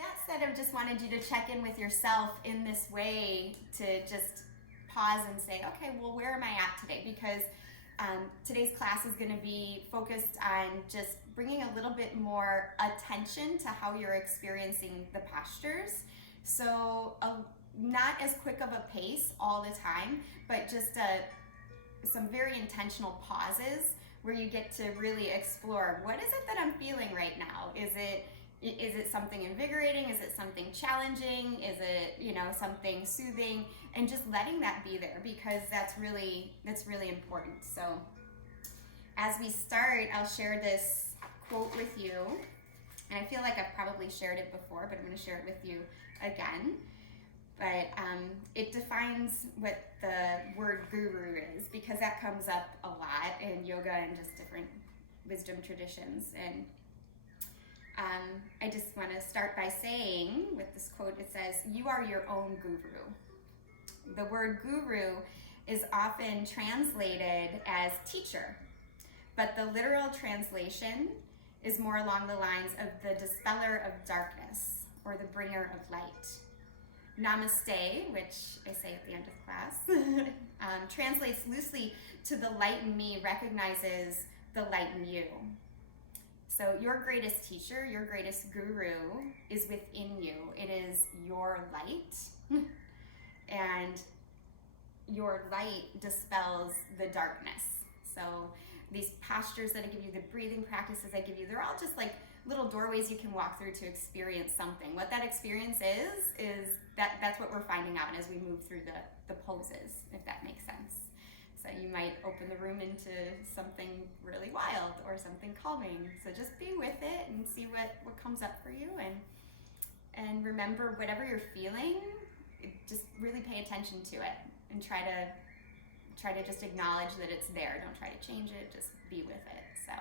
that said, I just wanted you to check in with yourself in this way, to just pause and say, okay, well, where am I at today? Because today's class is going to be focused on just bringing a little bit more attention to how you're experiencing the postures. So not as quick of a pace all the time, but just some very intentional pauses where you get to really explore, what is it that I'm feeling right now? Is it something invigorating? Is it something challenging? Is it, something soothing? And just letting that be there, because that's really important. So as we start, I'll share this quote with you. And I feel like I've probably shared it before, but I'm going to share it with you again. But it defines what the word guru is, because that comes up a lot in yoga and just different wisdom traditions. And I just want to start by saying, with this quote, it says, "You are your own guru." The word guru is often translated as teacher, but the literal translation is more along the lines of the dispeller of darkness, or the bringer of light. Namaste, which I say at the end of class, translates loosely to "the light in me recognizes the light in you." So your greatest teacher, your greatest guru is within you. It is your light, and your light dispels the darkness. So these postures that I give you, the breathing practices I give you, they're all just like little doorways you can walk through to experience something. What that experience is that's what we're finding out as we move through the poses, if that makes sense. So you might open the room into something really wild or something calming. So just be with it and see what comes up for you, and remember, whatever you're feeling, just really pay attention to it and try to just acknowledge that it's there. Don't try to change it, just be with it. So,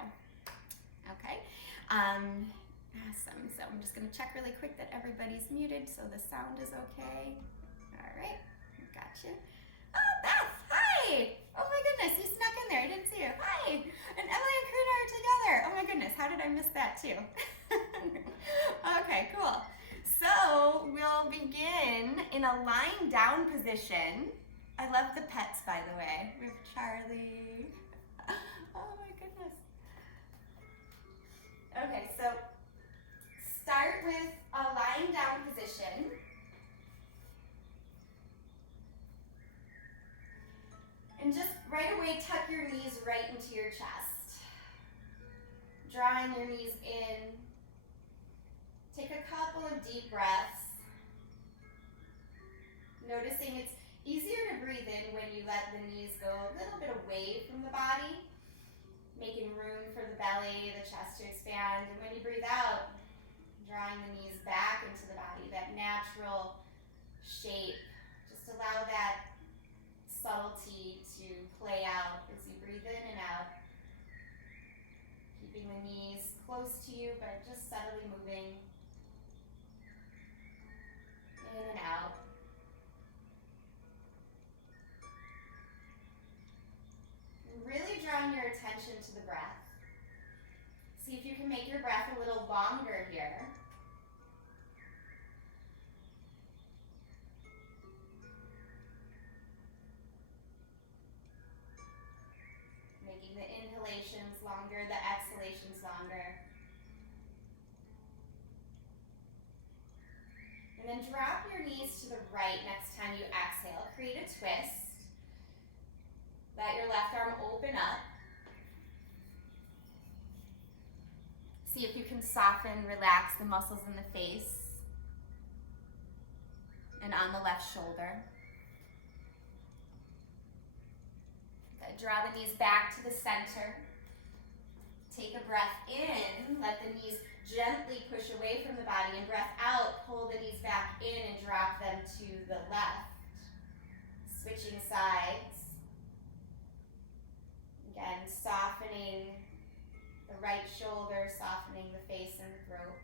okay. Awesome. So I'm just gonna check really quick that everybody's muted so the sound is okay. All right, gotcha. Oh, Beth, hi! Oh my goodness, you snuck in there, I didn't see you. Hi! And Emily and Karina are together. Oh my goodness, how did I miss that too? Okay, cool. So we'll begin in a lying down position. I love the pets, by the way. We have Charlie. Oh my goodness. Okay, so start with a lying down position. And just right away, tuck your knees right into your chest. Drawing your knees in. Take a couple of deep breaths. Noticing it's easier to breathe in when you let the knees go a little bit away from the body, making room for the belly, the chest to expand. And when you breathe out, drawing the knees back into the body, that natural shape. Just allow that subtlety to play out as you breathe in and out. Keeping the knees close to you, but just subtly moving in and out. And really drawing your attention to the breath. See if you can make your breath a little longer here. Making the inhalations longer, the exhalations longer. And then drop your knees to the right next time you exhale. Create a twist. Let your left arm open up. See if you can soften, relax the muscles in the face and on the left shoulder. Good. Draw the knees back to the center. Take a breath in, let the knees gently push away from the body, and breath out, pull the knees back in and drop them to the left. Switching sides. Again, softening the right shoulder, softening the face and the throat.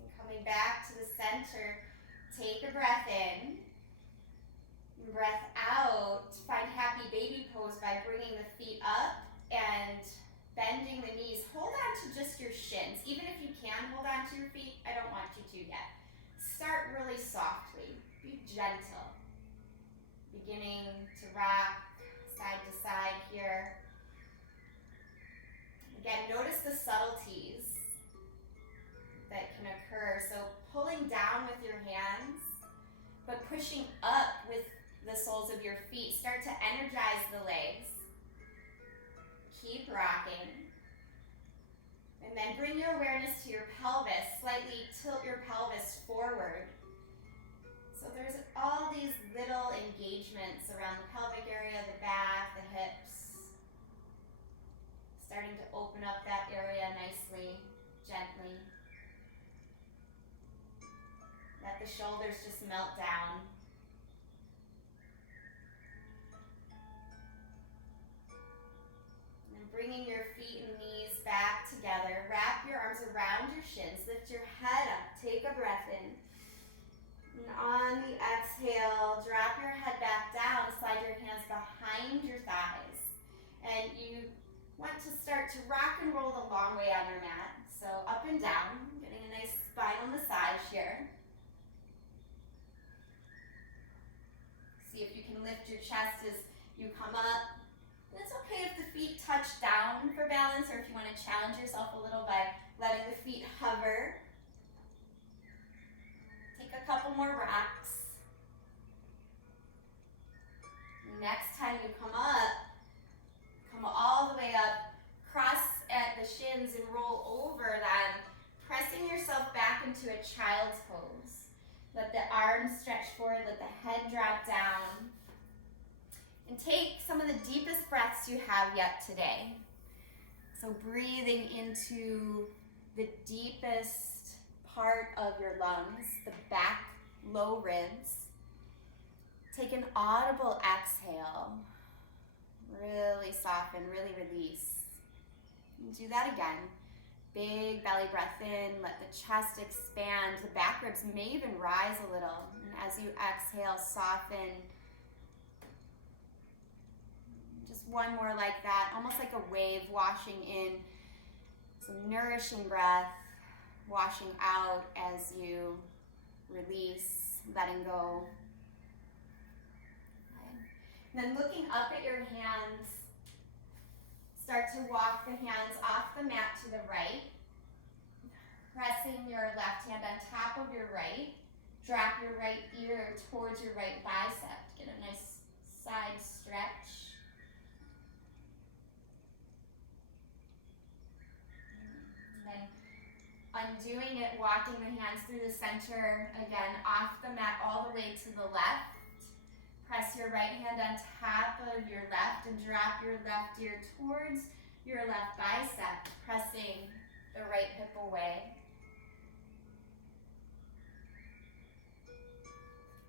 And coming back to the center, take a breath in, and breath out. baby pose by bringing the feet up and bending the knees. Hold on to just your shins. Even if you can hold on to your feet, I don't want you to yet. Start really softly. Be gentle. Beginning to rock side to side here. Again, notice the subtleties that can occur. So pulling down with your hands, but pushing up with the soles of your feet. Start to energize the legs. Keep rocking. And then bring your awareness to your pelvis. Slightly tilt your pelvis forward. So there's all these little engagements around the pelvic area, the back, the hips. Starting to open up that area nicely, gently. Let the shoulders just melt down. And bringing your feet and knees back together. Wrap your arms around your shins. Lift your head up. Take a breath in. And on the exhale, drop your head back down. Slide your hands behind your thighs. And you want to start to rock and roll the long way on your mat. So up and down, getting a nice spinal massage here. See if you can lift your chest as you come up. And it's okay if the feet touch down for balance, or if you want to challenge yourself a little by letting the feet hover. Take a couple more rocks. Next time you come up, come all the way up, cross at the shins and roll over them, pressing yourself back into a child's pose. Let the arms stretch forward, let the head drop down. And take some of the deepest breaths you have yet today. So breathing into the deepest part of your lungs, the back low ribs. Take an audible exhale. Really soften, really release. And do that again. Big belly breath in, let the chest expand. The back ribs may even rise a little. And as you exhale, soften. Just one more like that, almost like a wave washing in. Some nourishing breath, washing out as you release, letting go. And then looking up at your hands, start to walk the hands off the mat to the right, pressing your left hand on top of your right. Drop your right ear towards your right bicep. Get a nice side stretch. And then undoing it, walking the hands through the center, again, off the mat all the way to the left. Press your right hand on top of your left and drop your left ear towards your left bicep, pressing the right hip away.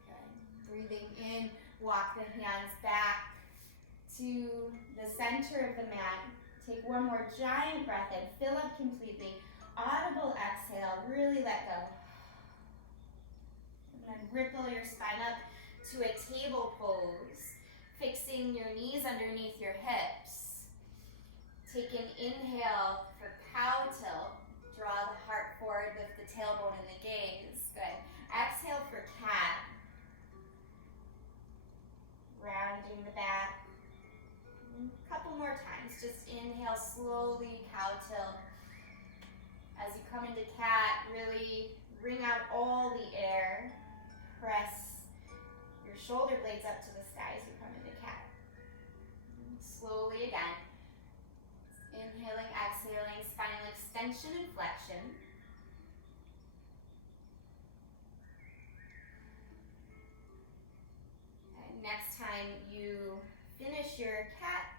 Good. Breathing in, walk the hands back to the center of the mat. Take one more giant breath in, fill up completely. Audible exhale, really let go. And then ripple your spine up to a table pose, fixing your knees underneath your hips. Take an inhale for cow tilt. Draw the heart forward, lift the tailbone and the gaze. Good. Exhale for cat. Rounding the back. A couple more times. Just inhale slowly, cow tilt. As you come into cat, really wring out all the air. Press your shoulder blades up to the sky as you come into cat. Slowly again. Inhaling, exhaling, spinal extension and flexion. And next time you finish your cat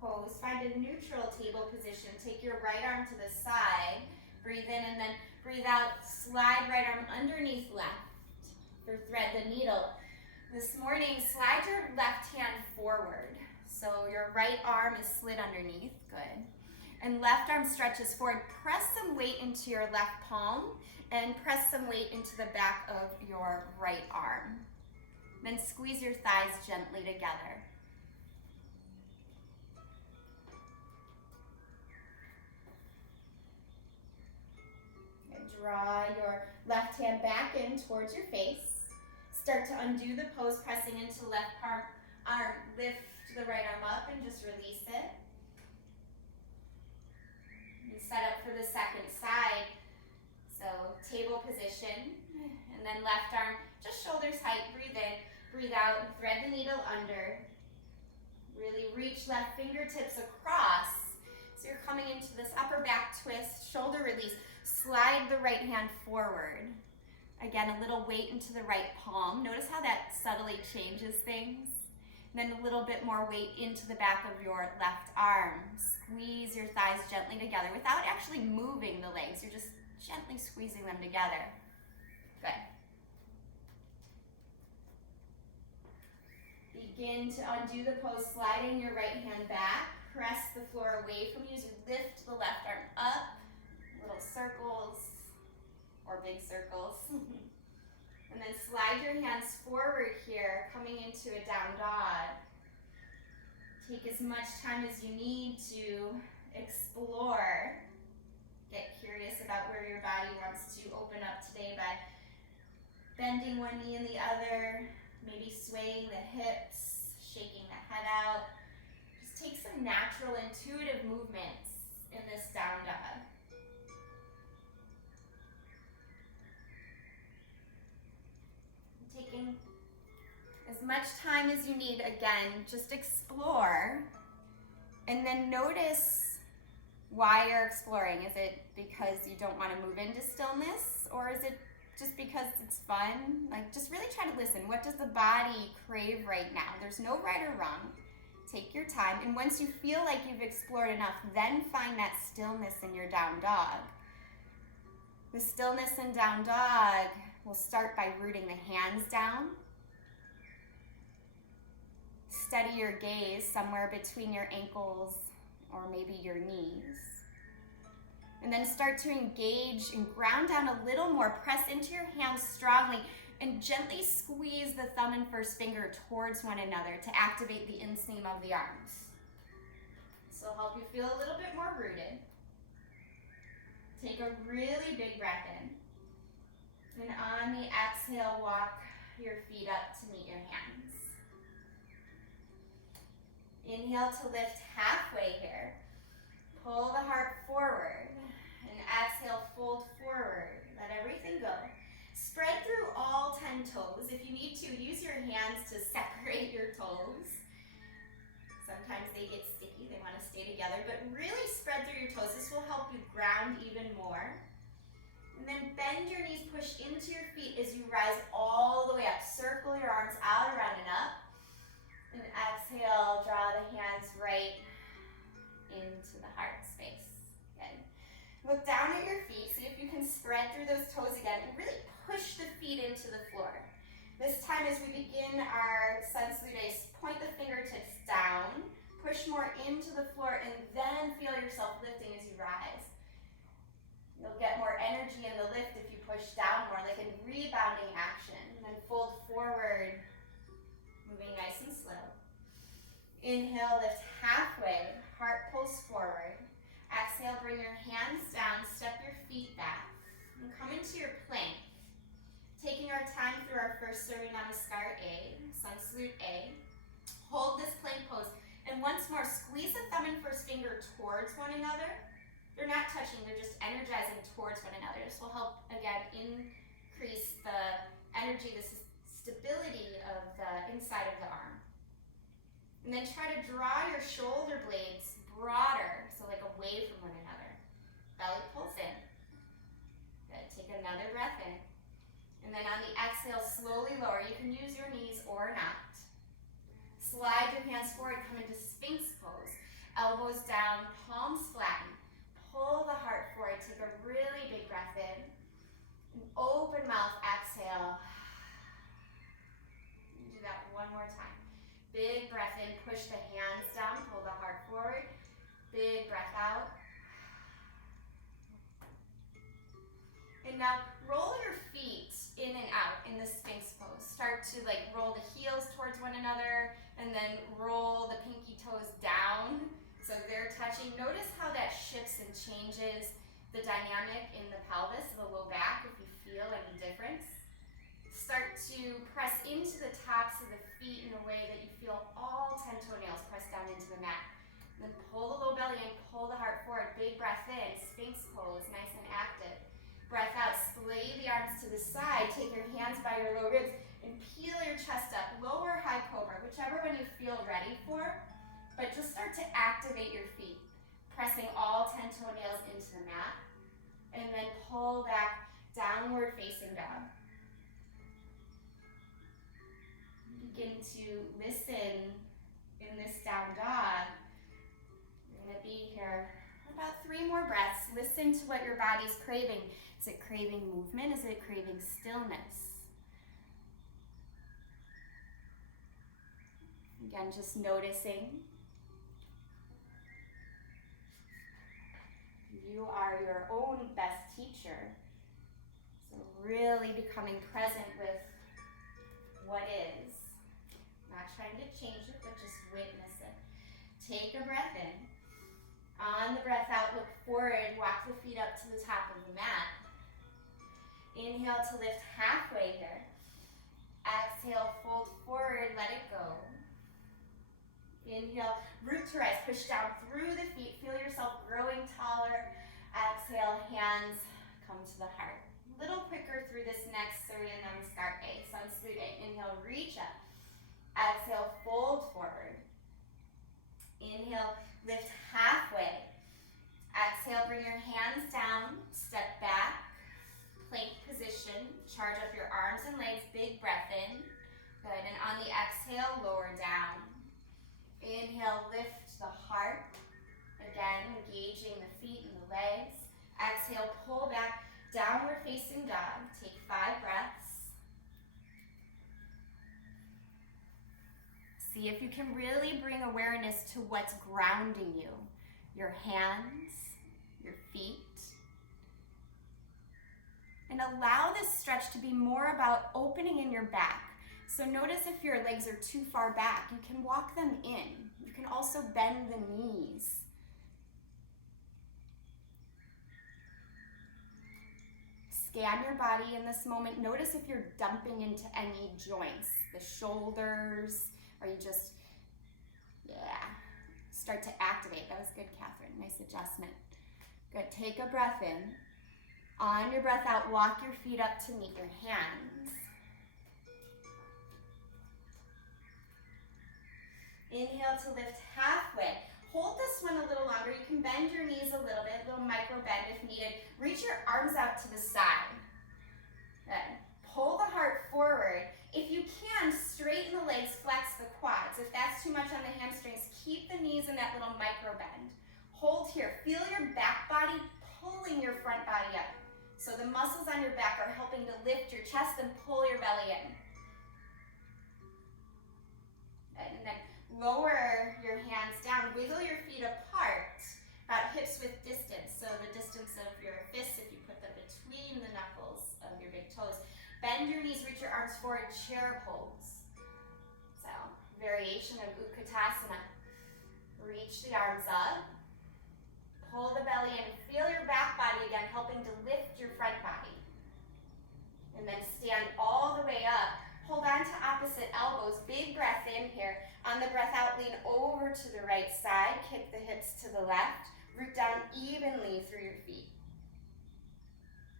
pose, find a neutral table position. Take your right arm to the side. Breathe in and then breathe out. Slide right arm underneath left for thread the needle. This morning, slide your left hand forward. So your right arm is slid underneath, good. And left arm stretches forward. Press some weight into your left palm and press some weight into the back of your right arm. Then squeeze your thighs gently together. Draw your left hand back in towards your face. Start to undo the pose, pressing into left arm. Lift the right arm up and just release it. And set up for the second side. So table position, and then left arm, just shoulders height. Breathe in, breathe out, and thread the needle under. Really reach left fingertips across. So you're coming into this upper back twist, shoulder release. Slide the right hand forward. Again, a little weight into the right palm. Notice how that subtly changes things. And then a little bit more weight into the back of your left arm. Squeeze your thighs gently together without actually moving the legs. You're just gently squeezing them together. Good. Begin to undo the pose, sliding your right hand back. Press the floor away from you as you lift the left arm up. Little circles or big circles. And then slide your hands forward here, coming into a down dog. Take as much time as you need to explore. Get curious about where your body wants to open up today by bending one knee and the other, maybe swaying the hips, shaking the head out. Just take some natural, intuitive movements in this down dog. Taking as much time as you need, again, just explore, and then notice why you're exploring. Is it because you don't want to move into stillness, or is it just because it's fun? Like, just really try to listen. What does the body crave right now? There's no right or wrong. Take your time, and once you feel like you've explored enough, then find that stillness in your down dog. The stillness in down dog will start by rooting the hands down. Steady your gaze somewhere between your ankles or maybe your knees. And then start to engage and ground down a little more. Press into your hands strongly and gently squeeze the thumb and first finger towards one another to activate the inseam of the arms. This will help you feel a little bit more rooted. Take a really big breath in. And on the exhale, walk your feet up to meet your hands. Inhale to lift halfway here. Pull the heart forward. And exhale, fold forward. Let everything go. Spread through all 10 toes. If you need to, use your hands to separate your toes. Sometimes they get sticky, they want to stay together, but really spread through your toes. This will help you ground even more. And then bend your knees, push into your feet as you rise all the way up. Circle your arms out, around, and up. And exhale, draw the hands right into the heart space. Good. Look down at your feet. See if you can spread through those toes again and really push the feet into the floor. This time as we begin our SUBTLETIES, point the fingertips down, push more into the floor, and then feel yourself lifting as you rise. You'll get more energy in the lift if you push down more, like a rebounding action. And then fold forward, moving nice and slow. Inhale, lift halfway, heart pulls forward. Exhale, bring your hands down, step your feet back, and come into your plank. Taking our time through our first Surya Namaskar A, Sun Salute A. Hold this plank pose, and once more, squeeze the thumb and first finger towards one another. They're not touching, they're just energizing towards one another. This will help, again, increase the energy, the stability of the inside of the arm. And then try to draw your shoulder blades broader, so like away from one another. Belly pulls in. Good, take another breath in. And then on the exhale, slowly lower. You can use your knees or not. Slide your hands forward, come into Sphinx pose. Elbows down, palms flatten. Pull the heart forward, take a really big breath in. And open mouth, exhale. And do that one more time. Big breath in, push the hands down, pull the heart forward. Big breath out. And now roll your feet in and out in the Sphinx pose. Start to like roll the heels towards one another and then roll the pinky toes down so they're touching. Notice how that shifts and changes the dynamic in the pelvis, the low back. into the tops of the feet in a way that you feel all 10 toenails pressed down into the mat. And then pull the low belly in, pull the heart forward. Big breath in, Sphinx pose, nice and active. Breath out, splay the arms to the side. Take your hands by your low ribs and peel your chest up. Lower high cobra, whichever one you feel ready for. But just start to activate your feet. Pressing all 10 toenails into the mat. And then pull back, downward facing dog. Begin to listen in this down dog. You're going to be here for about 3 more breaths. Listen to what your body's craving. Is it craving movement? Is it craving stillness? Again, just noticing. You are your own best teacher. So really becoming present with what is. Not trying to change it, but just witness it. Take a breath in. On the breath out, look forward, walk the feet up to the top of the mat. Inhale to lift halfway here. Exhale, fold forward, let it go. Inhale, root to rise, push down through the feet, feel yourself growing taller. Exhale, hands come to the heart. A little quicker through this next Surya Namaskar. Sanskrit. Inhale, reach up. Exhale, fold forward. Inhale, lift halfway. Exhale, bring your hands down, step back, plank position, charge up your arms and legs, big breath in. Good, and on the exhale, lower down. Inhale, lift the heart. Again, engaging the feet and the legs. Exhale, pull back, downward facing dog. Take 5 breaths. See if you can really bring awareness to what's grounding you. Your hands, your feet. And allow this stretch to be more about opening in your back. So notice if your legs are too far back, you can walk them in. You can also bend the knees. Scan your body in this moment. Notice if you're dumping into any joints, the shoulders. Or you just, start to activate. That was good, Catherine. Nice adjustment. Good. Take a breath in. On your breath out, walk your feet up to meet your hands. Inhale to lift halfway. Hold this one a little longer. You can bend your knees a little bit, a little micro bend if needed. Reach your arms out to the side. Good. Pull the heart forward. If you can, straighten the legs, flex the quads. If that's too much on the hamstrings, keep the knees in that little micro bend. Hold here. Feel your back body pulling your front body up. So the muscles on your back are helping to lift your chest and pull your belly in. And then lower your hands down. Wiggle your feet apart, about hips width distance. So the distance of your fists, if you put them between the knuckles of your big toes. Bend your knees, reach your arms forward, chair pose. So, variation of Utkatasana. Reach the arms up. Pull the belly in. Feel your back body again, helping to lift your front body. And then stand all the way up. Hold on to opposite elbows. Big breath in here. On the breath out, lean over to the right side. Kick the hips to the left. Root down evenly through your feet.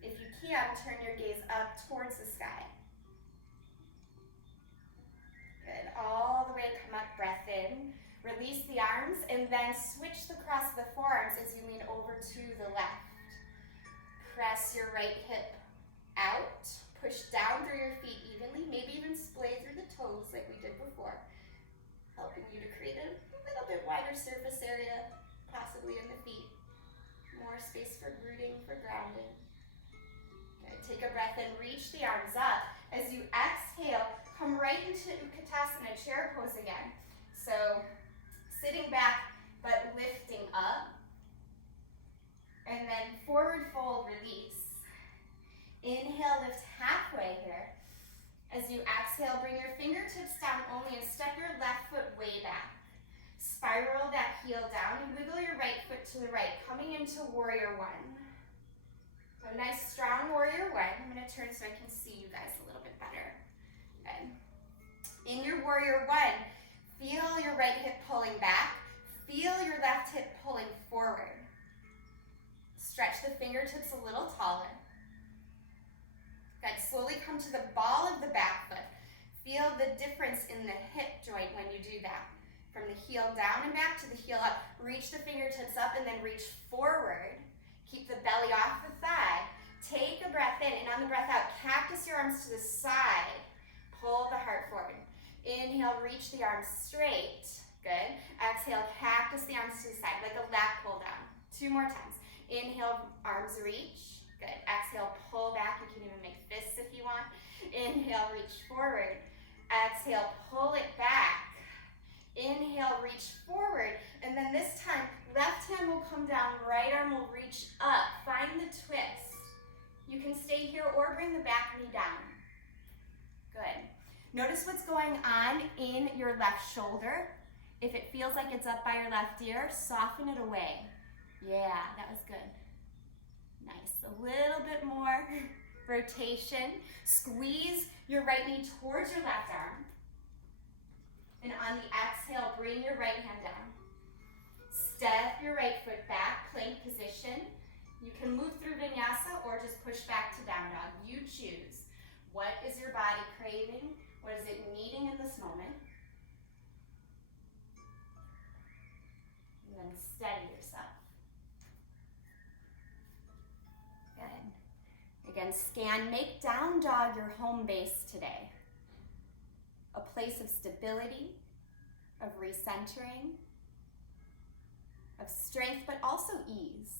If you can, turn your gaze up towards the sky. Good. All the way, come up, breath in. Release the arms, and then switch the cross of the forearms as you lean over to the left. Press your right hip out. Push down through your feet evenly, maybe even splay through the toes like we did before. Helping you to create a little bit wider surface area, possibly in the feet. More space for rooting, for grounding. Take a breath in, reach the arms up. As you exhale, come right into Utkatasana, chair pose again. So, sitting back, but lifting up. And then forward fold, release. Inhale, lift halfway here. As you exhale, bring your fingertips down only and step your left foot way back. Spiral that heel down and wiggle your right foot to the right, coming into warrior one. A nice strong warrior one. I'm going to turn so I can see you guys a little bit better. Good. In your warrior one, feel your right hip pulling back. Feel your left hip pulling forward. Stretch the fingertips a little taller. Good. Slowly come to the ball of the back foot. Feel the difference in the hip joint when you do that. From the heel down and back to the heel up. Reach the fingertips up and then reach forward. Keep the belly off the thigh. Take a breath in, and on the breath out, cactus your arms to the side. Pull the heart forward. Inhale, reach the arms straight. Good. Exhale, cactus the arms to the side, like a lat pull down. 2 more times. Inhale, arms reach. Good. Exhale, pull back. You can even make fists if you want. Inhale, reach forward. Exhale, pull it back. Inhale, reach forward. And then this time, left hand will come down, right arm will reach up. Find the twist. You can stay here or bring the back knee down. Good. Notice what's going on in your left shoulder. If it feels like it's up by your left ear, soften it away. Yeah, that was good. Nice. A little bit more rotation. Squeeze your right knee towards your left arm. And on the exhale, bring your right hand down. Step your right foot back, plank position. You can move through vinyasa or just push back to down dog. You choose. What is your body craving? What is it needing in this moment? And then steady yourself. Good. Again, scan, make down dog your home base today. A place of stability, of recentering, of strength, but also ease.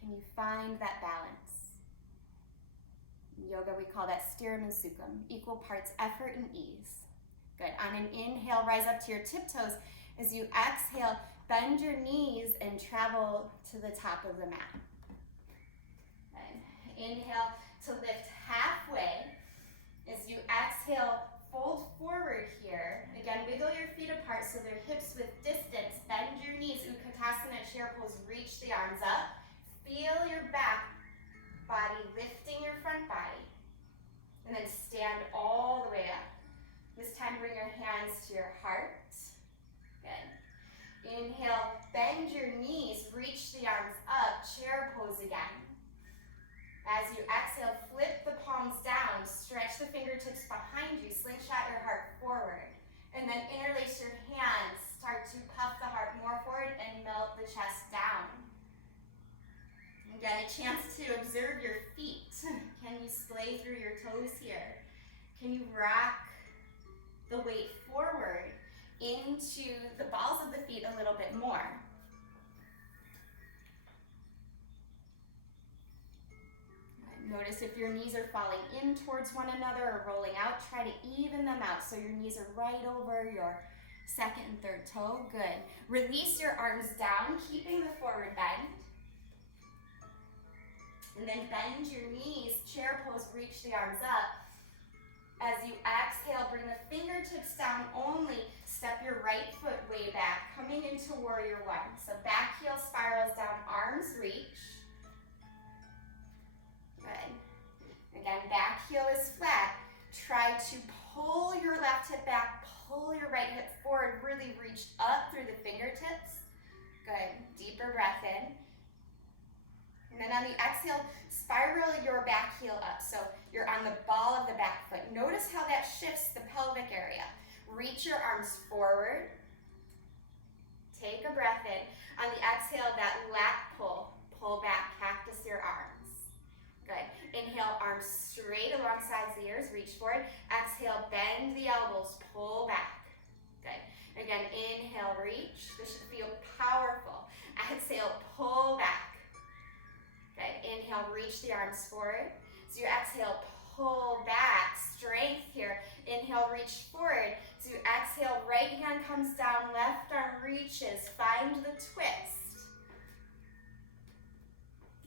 Can you find that balance? In yoga, we call that stiram and sukham, equal parts effort and ease. Good. On an inhale, rise up to your tiptoes. As you exhale, bend your knees and travel to the top of the mat. Good. Inhale to lift halfway. As you exhale, fold forward here. Again, wiggle your feet apart so they're hips with distance. Bend your knees, Utkatasana chair pose, reach the arms up. Feel your back body lifting your front body. And then stand all the way up. This time bring your hands to your heart. Good. Inhale, bend your knees, reach the arms up, chair pose again. As you exhale, flip the palms down, stretch the fingertips behind you, slingshot your heart forward. And then interlace your hands, start to puff the heart more forward and melt the chest down. Again, a chance to observe your feet. Can you splay through your toes here? Can you rock the weight forward into the balls of the feet a little bit more? Notice if your knees are falling in towards one another or rolling out, try to even them out so your knees are right over your second and third toe. Good. Release your arms down, keeping the forward bend. And then bend your knees, chair pose, reach the arms up. As you exhale, bring the fingertips down only. Step your right foot way back, coming into warrior one. So back heel spirals down, arms reach. Good. Again, back heel is flat. Try to pull your left hip back, pull your right hip forward, really reach up through the fingertips. Good. Deeper breath in. And then on the exhale, spiral your back heel up. So you're on the ball of the back foot. Notice how that shifts the pelvic area. Reach your arms forward. Take a breath in. On the exhale, that lat pull. Pull back, cactus your arms. Good. Inhale, arms straight alongside the ears, reach forward. Exhale, bend the elbows, pull back. Good. Again, inhale, reach. This should feel powerful. Exhale, pull back. Good. Inhale, reach the arms forward. So you exhale, pull back. Strength here. Inhale, reach forward. So you exhale, right hand comes down, left arm reaches. Find the twist.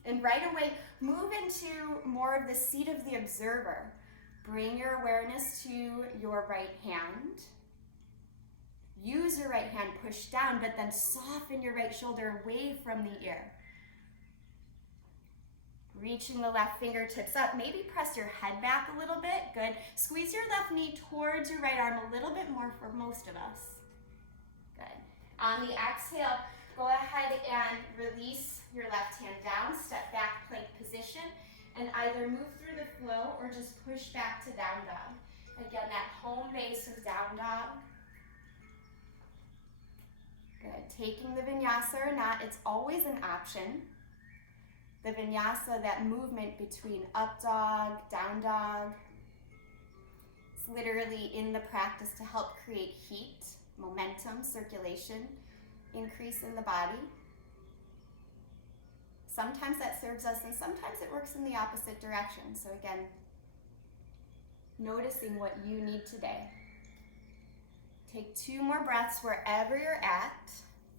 And right away, move into more of the seat of the observer. Bring your awareness to your right hand. Use your right hand, push down, but then soften your right shoulder away from the ear. Reaching the left fingertips up. Maybe press your head back a little bit. Good. Squeeze your left knee towards your right arm a little bit more for most of us. Good. On the exhale, go ahead and release your left hand down. Step back, plank position. And either move through the flow or just push back to down dog. Again, that home base of down dog. Good. Taking the vinyasa or not, it's always an option. The vinyasa, that movement between up dog, down dog, it's literally in the practice to help create heat, momentum, circulation, increase in the body. Sometimes that serves us and sometimes it works in the opposite direction. So again, noticing what you need today. Take 2 more breaths wherever you're at.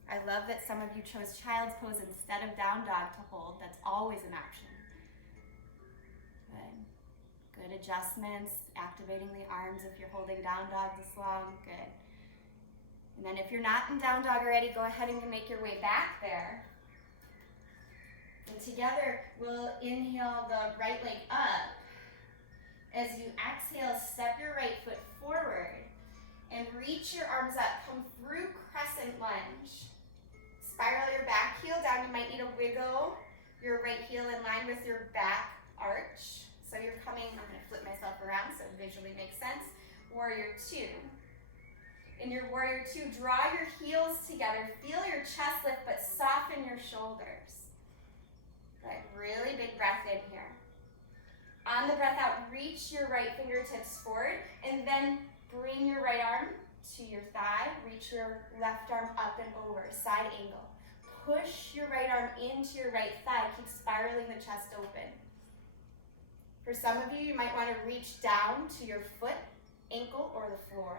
I love that some of you chose child's pose instead of down dog to hold. That's always an option. Good. Good adjustments, activating the arms if you're holding down dog this long. Good. And then if you're not in down dog already, go ahead and make your way back there. And together, we'll inhale the right leg up. As you exhale, step your right foot forward and reach your arms up. Come through crescent lunge. Spiral your back heel down. You might need to wiggle your right heel in line with your back arch. So you're coming, I'm going to flip myself around so it visually makes sense. Warrior 2. In your warrior 2, draw your heels together. Feel your chest lift, but soften your shoulders. Good. Really big breath in here. On the breath out, reach your right fingertips forward and then bring your right arm to your thigh. Reach your left arm up and over, side angle. Push your right arm into your right thigh. Keep spiraling the chest open. For some of you, you might want to reach down to your foot, ankle, or the floor.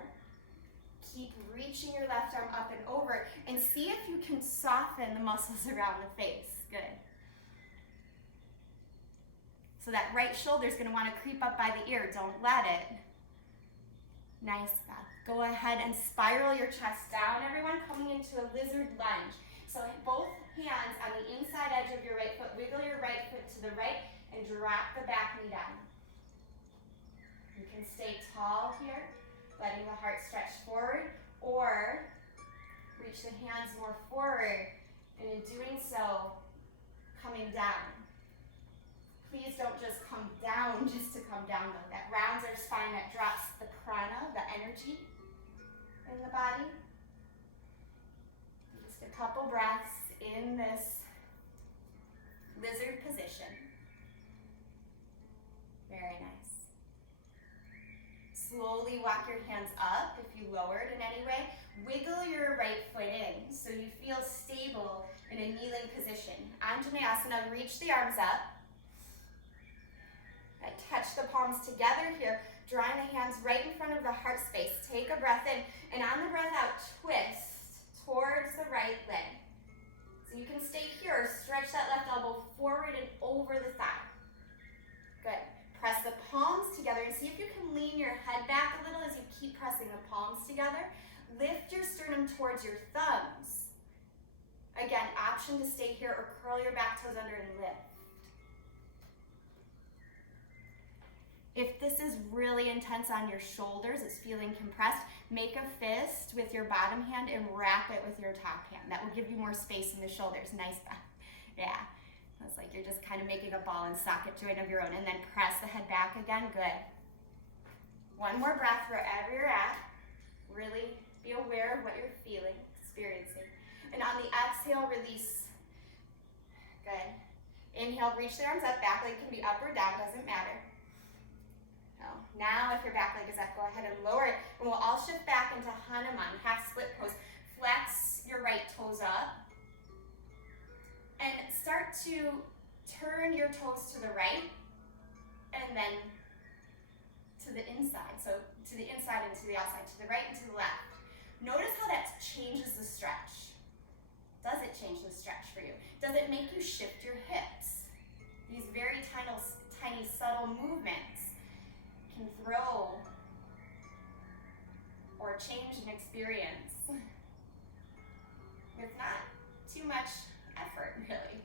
Keep reaching your left arm up and over and see if you can soften the muscles around the face. Good. So that right shoulder is going to want to creep up by the ear. Don't let it. Nice, Beth. Go ahead and spiral your chest down, everyone, coming into a lizard lunge. So both hands on the inside edge of your right foot. Wiggle your right foot to the right and drop the back knee down. You can stay tall here, letting the heart stretch forward, or reach the hands more forward, and in doing so, coming down. Please don't just come down just to come down though. That rounds our spine, that drops the prana, the energy in the body. Just a couple breaths in this lizard position. Very nice. Slowly walk your hands up if you lowered in any way. Wiggle your right foot in so you feel stable in a kneeling position. Anjaneyasana, reach the arms up. Touch the palms together here, drawing the hands right in front of the heart space. Take a breath in, and on the breath out, twist towards the right leg. So you can stay here, stretch that left elbow forward and over the thigh. Good. Press the palms together and see if you can lean your head back a little as you keep pressing the palms together. Lift your sternum towards your thumbs. Again, option to stay here or curl your back toes under and lift. If this is really intense on your shoulders, it's feeling compressed, make a fist with your bottom hand and wrap it with your top hand. That will give you more space in the shoulders. Nice, Beth. Yeah. It's like you're just kind of making a ball and socket joint of your own, and then press the head back again. Good. One more breath wherever you're at. Really be aware of what you're feeling, experiencing. And on the exhale, release. Good. Inhale, reach the arms up. Back leg can be up or down, doesn't matter. Now, if your back leg is up, go ahead and lower it. And we'll all shift back into Hanuman, half split pose. Flex your right toes up. And start to turn your toes to the right and then to the inside. So to the inside and to the outside, to the right and to the left. Notice how that changes the stretch. Does it change the stretch for you? Does it make you shift your hips? These very tiny subtle movements can throw or change an experience with not too much effort, really.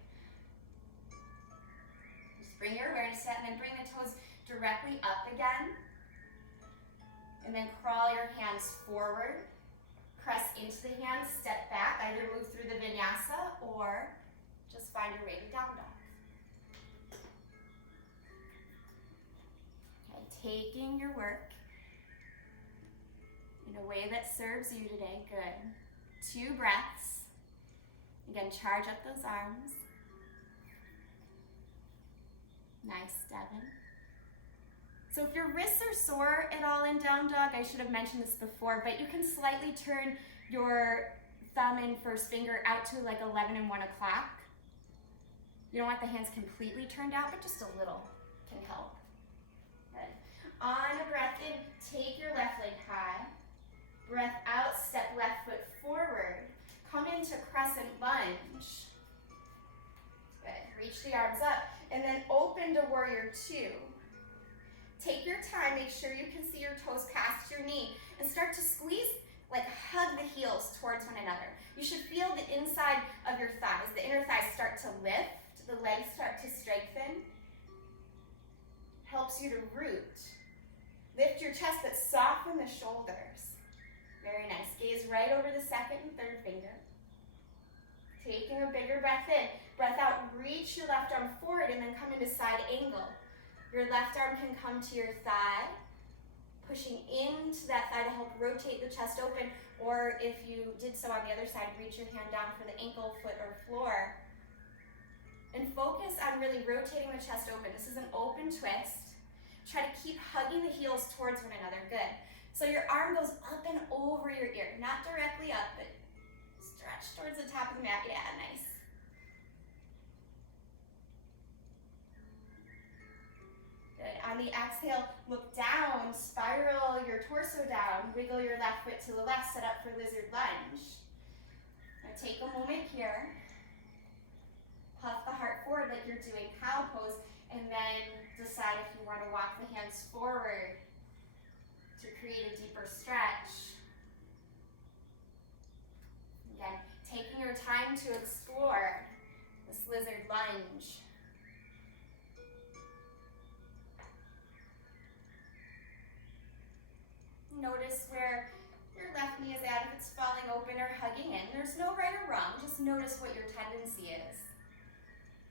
Just Bring your awareness to that, and then bring the toes directly up again. And then crawl your hands forward. Press into the hands, step back, either move through the vinyasa or just find your way to down dog. Okay, taking your work in a way that serves you today. Good. 2 breaths. Again, charge up those arms. Nice, Devin. So if your wrists are sore at all in down dog, I should have mentioned this before, but you can slightly turn your thumb and first finger out to like 11 and 1 o'clock. You don't want the hands completely turned out, but just a little can help. Good. On a breath in, take your left leg high. Breath out, step left foot forward. Come into crescent lunge. Good. Reach the arms up, and then open to warrior 2. Take your time, make sure you can see your toes past your knee, and start to squeeze, like hug the heels towards one another. You should feel the inside of your thighs. The inner thighs start to lift, the legs start to strengthen. Helps you to root. Lift your chest, but soften the shoulders. Very nice. Gaze right over the second and third finger. Taking a bigger breath in. Breath out, reach your left arm forward, and then come into side angle. Your left arm can come to your thigh, pushing into that thigh to help rotate the chest open, or if you did so on the other side, reach your hand down for the ankle, foot, or floor. And focus on really rotating the chest open. This is an open twist. Try to keep hugging the heels towards one another. Good. So your arm goes up and over your ear, not directly up, but stretch towards the top of the mat. Yeah, nice. Good. On the exhale, look down, spiral your torso down, wiggle your left foot to the left, set up for lizard lunge. Now take a moment here, puff the heart forward like you're doing cow pose, and then decide if you want to walk the hands forward to create a deeper stretch. Again, taking your time to explore this lizard lunge. Notice where your left knee is at, if it's falling open or hugging in. There's no right or wrong, just notice what your tendency is.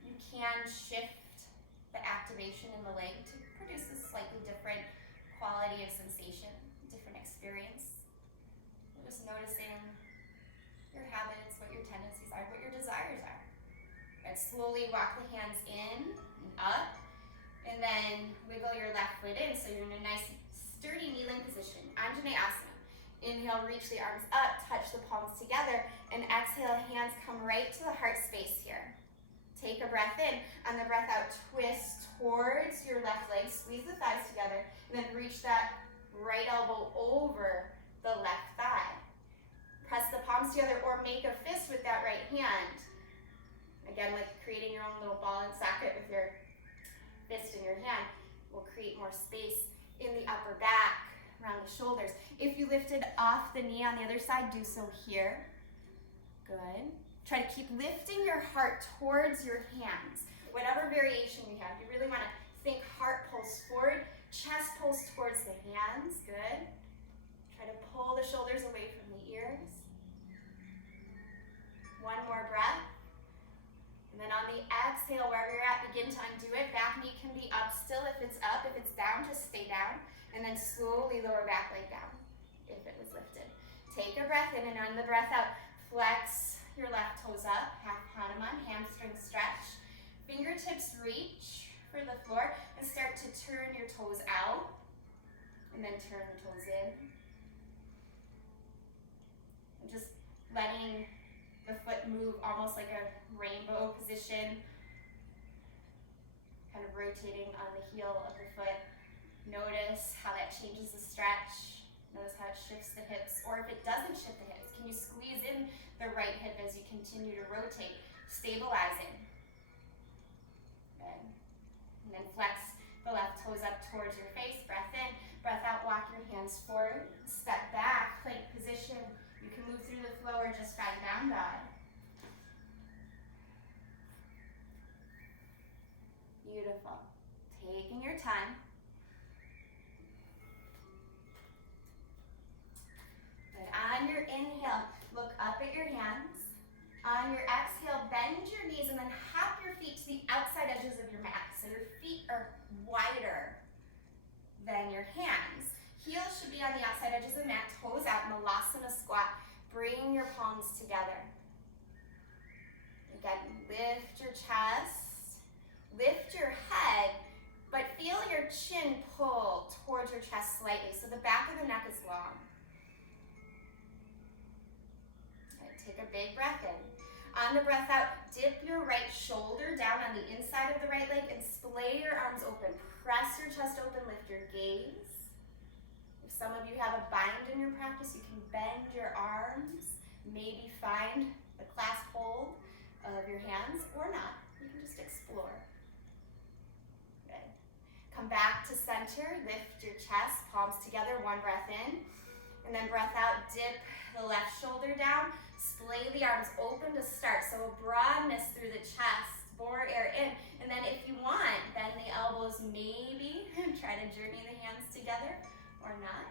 You can shift the activation in the leg to produce a slightly different quality of sensation, different experience. You're just noticing your habits, what your tendencies are, what your desires are. And slowly walk the hands in and up, and then wiggle your left foot in so you're in a nice sturdy kneeling position, Anjaneyasana. Inhale, reach the arms up, touch the palms together, and exhale, hands come right to the heart space here. Take a breath in. On the breath out, twist towards your left leg, squeeze the thighs together, and then reach that right elbow over the left thigh. Press the palms together or make a fist with that right hand. Again, like creating your own little ball and socket with your fist in your hand will create more space in the upper back, around the shoulders. If you lifted off the knee on the other side, do so here. Good. Try to keep lifting your heart towards your hands. Whatever variation you have, you really want to think heart pulls forward, chest pulls towards the hands. Good. Try to pull the shoulders away from the ears. One more breath. And then on the exhale, wherever you're at, begin to undo it. Back knee can be up still if it's up. If it's down, just stay down. And then slowly lower back leg down if it was lifted. Take a breath in, and on the breath out, flex your left toes up, half Hanuman, hamstring stretch. Fingertips reach for the floor and start to turn your toes out. And then turn the toes in. And just letting the foot move almost like a rainbow position, kind of rotating on the heel of the foot. Notice how that changes the stretch. Notice how it shifts the hips, or if it doesn't shift the hips, can you squeeze in the right hip as you continue to rotate, stabilizing. Good. And then flex the left toes up towards your face, breath in, breath out, walk your hands forward, step back, plank position. You can move through the flow or just find down dog. Beautiful. Taking your time. Good. On your inhale, look up at your hands. On your exhale, bend your knees and then hop your feet to the outside edges of your mat. So your feet are wider than your hands. Heels should be on the outside edges of the mat, toes out, Malasana squat. Bring your palms together. Again, lift your chest, lift your head, but feel your chin pull towards your chest slightly, so the back of the neck is long. Okay, take a big breath in. On the breath out, dip your right shoulder down on the inside of the right leg and splay your arms open. Press your chest open, lift your gaze. If some of you have a bind in your practice, you can bend your arms, maybe find the clasp hold of your hands or not. You can just explore. Good. Come back to center, lift your chest, palms together, one breath in. And then breath out, dip the left shoulder down, splay the arms open to start. So a broadness through the chest, more air in. And then if you want, bend the elbows maybe, try to journey the hands together or not.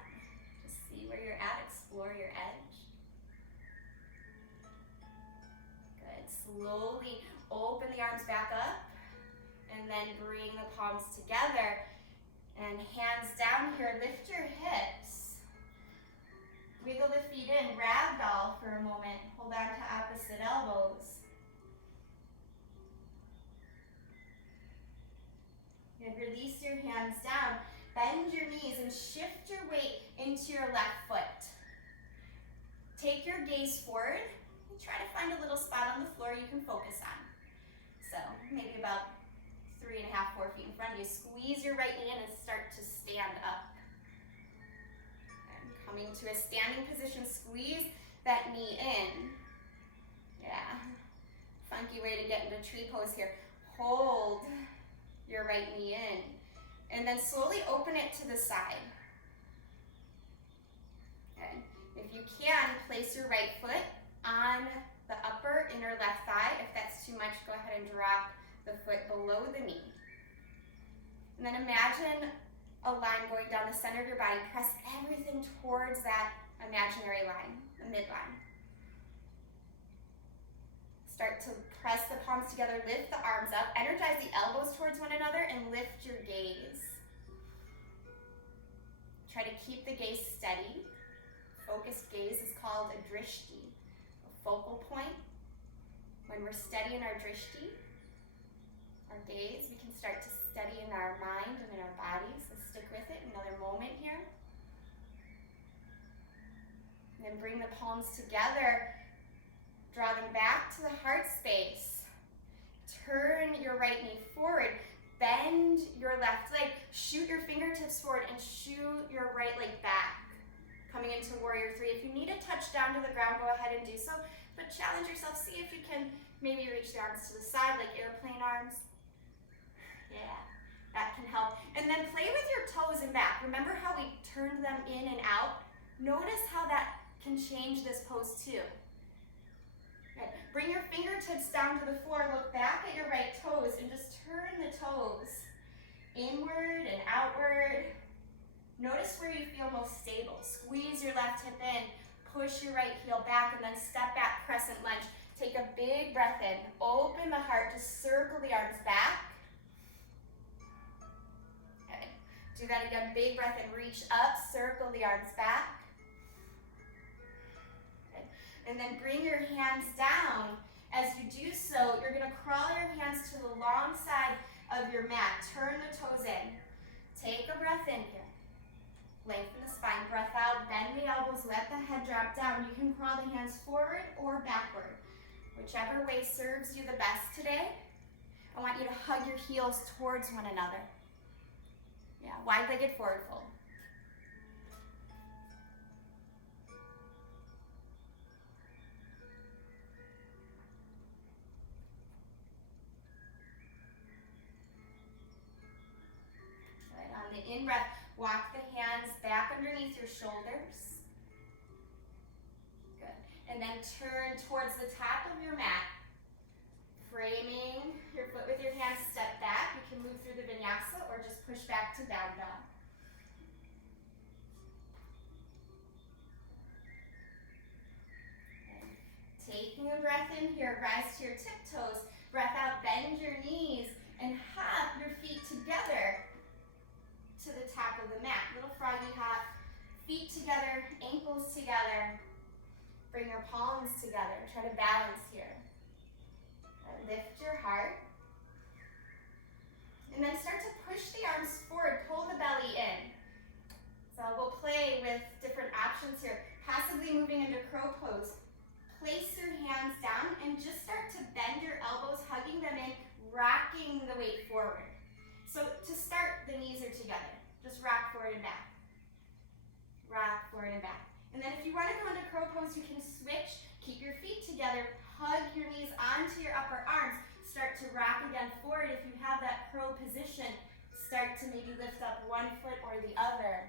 Just see where you're at, explore your edge. Good, slowly open the arms back up and then bring the palms together and hands down here, lift your hips. Wiggle the feet in, ragdoll for a moment. Hold on to opposite elbows. And release your hands down. Bend your knees and shift your weight into your left foot. Take your gaze forward and try to find a little spot on the floor you can focus on. So maybe about 3.5, 4 feet in front of you. Squeeze your right knee in and start to stand up. Coming to a standing position, squeeze that knee in. Yeah, funky way to get into tree pose here. Hold your right knee in, and then slowly open it to the side. Okay. If you can, place your right foot on the upper inner left thigh. If that's too much, go ahead and drop the foot below the knee. And then imagine a line going down the center of your body. Press everything towards that imaginary line, the midline. Start to press the palms together, lift the arms up, energize the elbows towards one another, and lift your gaze. Try to keep the gaze steady. Focused gaze is called a drishti, a focal point. When we're steady in our drishti, our gaze, we can start to steady in our mind and in our body. So stick with it, another moment here. And then bring the palms together. Draw them back to the heart space. Turn your right knee forward. Bend your left leg. Shoot your fingertips forward and shoot your right leg back. Coming into Warrior 3. If you need a touch down to the ground, go ahead and do so. But challenge yourself. See if you can maybe reach the arms to the side like airplane arms. Yeah, that can help. And then play with your toes and back. Remember how we turned them in and out? Notice how that can change this pose too. Good. Bring your fingertips down to the floor. Look back at your right toes and just turn the toes inward and outward. Notice where you feel most stable. Squeeze your left hip in. Push your right heel back and then step back, crescent lunge. Take a big breath in. Open the heart. Just circle the arms back. Do that again, big breath in, reach up, circle the arms back. Good. And then bring your hands down. As you do so, you're gonna crawl your hands to the long side of your mat. Turn the toes in. Take a breath in here. Lengthen the spine, breath out, bend the elbows, let the head drop down. You can crawl the hands forward or backward. Whichever way serves you the best today. I want you to hug your heels towards one another. Yeah, wide-legged forward fold. Good. On the in-breath, walk the hands back underneath your shoulders. Good. And then turn towards the top of your mat. Framing your foot with your hands, step back. You can move through the vinyasa or just push back to down dog. And taking a breath in here, rise to your tiptoes. Breath out, bend your knees and hop your feet together to the top of the mat. Little froggy hop, feet together, ankles together. Bring your palms together. Try to balance here. Lift your heart. And then start to push the arms forward, pull the belly in. So we'll play with different options here. Passively moving into crow pose. Place your hands down and just start to bend your elbows, hugging them in, rocking the weight forward. So to start, the knees are together. Just rock forward and back. Rock forward and back. And then if you want to go into crow pose, you can switch, keep your feet together, hug your knees onto your upper arms, start to rock again forward. If you have that crow position, start to maybe lift up one foot or the other.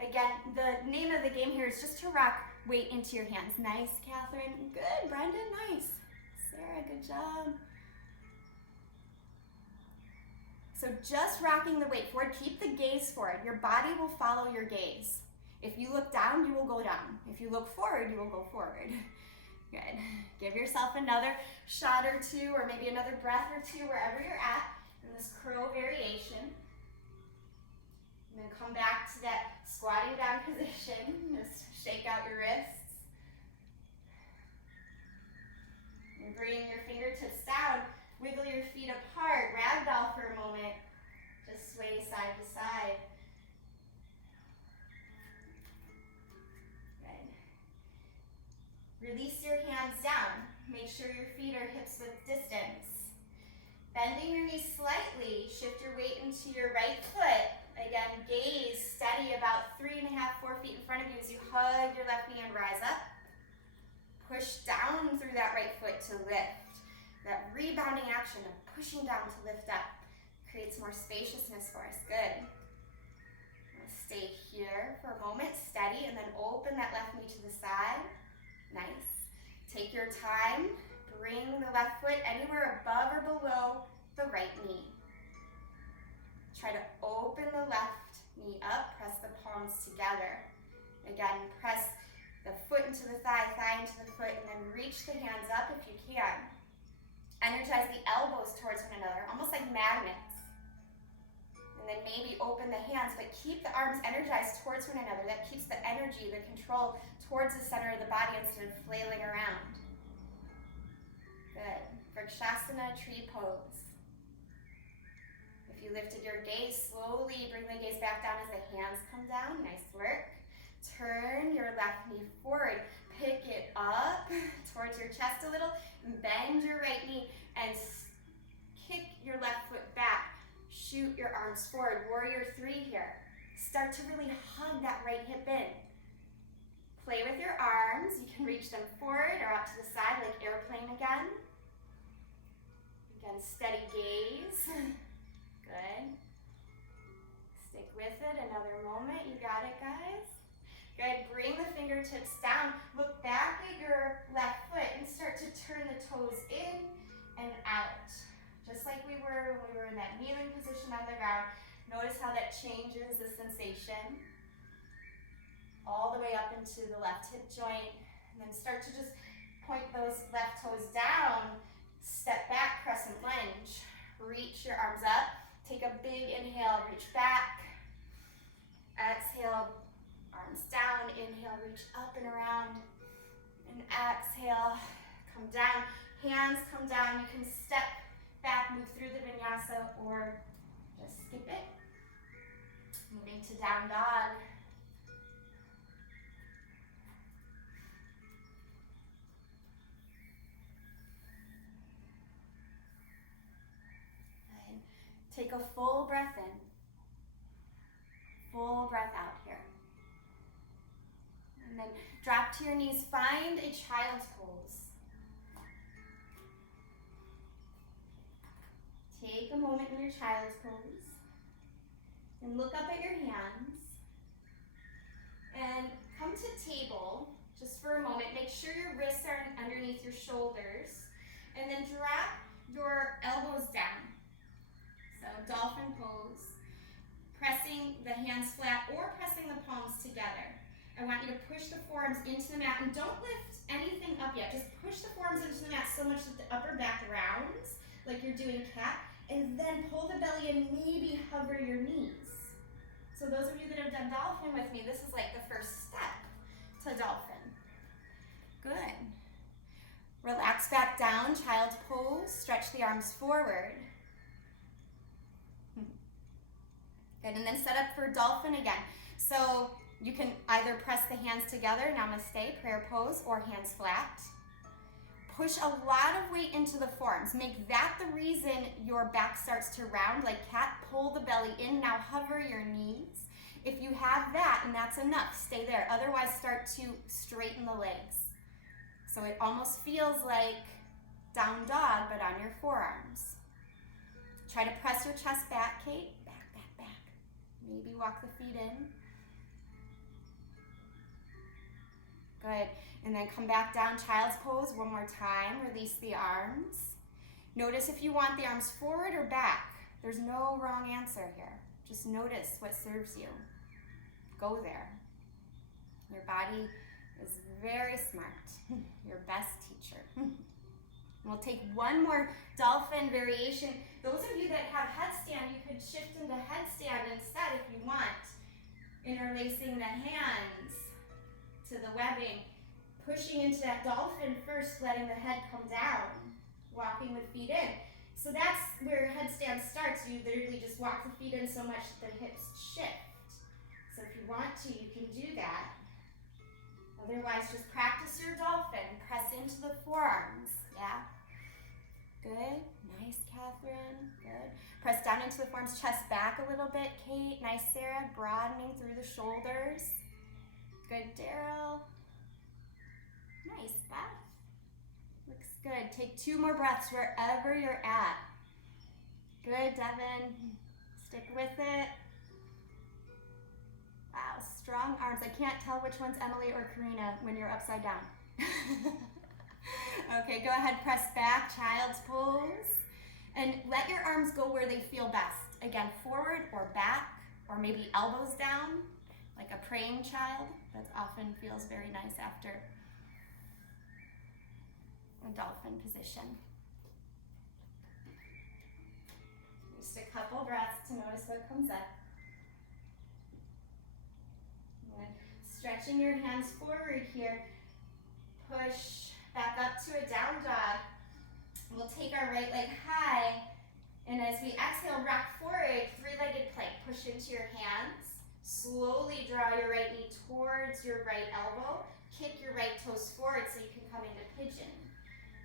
Again, the name of the game here is just to rock weight into your hands. Nice, Catherine. Good, Brenda, nice. Sarah, good job. So just rocking the weight forward, keep the gaze forward. Your body will follow your gaze. If you look down, you will go down. If you look forward, you will go forward. Good. Give yourself another shot or two, or maybe another breath or two, wherever you're at in this crow variation. And then come back to that squatting down position. Just shake out your wrists. And bring your fingertips down. Wiggle your feet apart. Ragdoll for a moment. Just sway side to side. Good. Release your hands down. Make sure your feet are hips width distance. Bending your knees slightly. Shift your weight into your right foot. Again, gaze steady about 3.5, 4 feet in front of you as you hug your left knee and rise up. Push down through that right foot to lift. That rebounding action of pushing down to lift up creates more spaciousness for us. Good. Stay here for a moment, steady, and then open that left knee to the side. Nice. Take your time. Bring the left foot anywhere above or below the right knee. Try to open the left knee up, press the palms together. Again, press the foot into the thigh, thigh into the foot, and then reach the hands up if you can. Energize the elbows towards one another, almost like magnets. And then maybe open the hands, but keep the arms energized towards one another. That keeps the energy, the control towards the center of the body instead of flailing around. Good. Vrikshasana, tree pose. If you lifted your gaze, slowly bring the gaze back down as the hands come down. Nice work. Turn your left knee forward. Pick it up towards your chest a little. Bend your right knee and kick your left foot back. Shoot your arms forward. Warrior 3 here. Start to really hug that right hip in. Play with your arms. You can reach them forward or out to the side like airplane again. Again, steady gaze. Good. Stick with it another moment. You got it, guys. Good. Bring the fingertips down. Look back at your left foot and start to turn the toes in and out. Just like we were when we were in that kneeling position on the ground. Notice how that changes the sensation. All the way up into the left hip joint. And then start to just point those left toes down. Step back, crescent lunge. Reach your arms up. Take a big inhale, reach back. Exhale, arms down. Inhale, reach up and around. And exhale, come down. Hands come down. You can step back, move through the vinyasa, or just skip it. Moving to down dog. Take a full breath in, full breath out here. And then drop to your knees, find a child's pose. Take a moment in your child's pose and look up at your hands and come to table just for a moment. Make sure your wrists are underneath your shoulders and then drop your elbows down. So So dolphin pose. Pressing the hands flat or pressing the palms together. I want you to push the forearms into the mat and don't lift anything up yet. Just push the forearms into the mat so much that the upper back rounds like you're doing cat, and then pull the belly and maybe hover your knees. So those of you that have done dolphin with me, this is like the first step to dolphin. Good. Relax back down, child's pose. Stretch the arms forward. Good, and then set up for dolphin again. So you can either press the hands together, namaste, prayer pose, or hands flat. Push a lot of weight into the forearms. Make that the reason your back starts to round like cat. Pull the belly in. Now hover your knees. If you have that and that's enough, stay there. Otherwise, start to straighten the legs. So it almost feels like down dog, but on your forearms. Try to press your chest back, Kate. Back, back, back. Maybe walk the feet in. Good. And then come back down, child's pose one more time. Release the arms. Notice if you want the arms forward or back. There's no wrong answer here. Just notice what serves you. Go there. Your body is very smart. Your best teacher. We'll take one more dolphin variation. Those of you that have headstand, you could shift into headstand instead if you want. Interlacing the hands to the webbing. Pushing into that dolphin first, letting the head come down. Walking with feet in. So that's where headstand starts. You literally just walk the feet in so much that the hips shift. So if you want to, you can do that. Otherwise, just practice your dolphin. Press into the forearms. Yeah. Good. Nice, Catherine. Good. Press down into the forearms. Chest back a little bit, Kate. Nice, Sarah. Broadening through the shoulders. Good, Daryl. Nice, Beth. Looks good. Take 2 more breaths wherever you're at. Good, Devin. Stick with it. Wow, strong arms. I can't tell which one's Emily or Karina when you're upside down. Okay, go ahead, press back, child's pose. And let your arms go where they feel best. Again, forward or back, or maybe elbows down, like a praying child. That often feels very nice after a dolphin position. Just a couple breaths to notice what comes up. And stretching your hands forward here. Push back up to a down dog. We'll take our right leg high, and as we exhale, rock forward, 3-legged plank. Push into your hands. Slowly draw your right knee towards your right elbow. Kick your right toes forward so you can come into pigeon.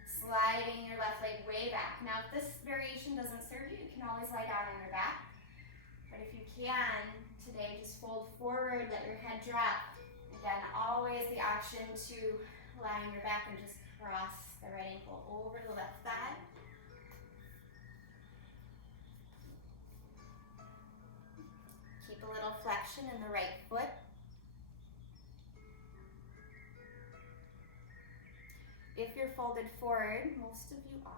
Sliding your left leg way back. Now, if this variation doesn't serve you, you can always lie down on your back. But if you can, today just fold forward, let your head drop. Again, always the option to lie on your back and just cross the right ankle over the left thigh. Keep a little flexion in the right foot. If you're folded forward, most of you are,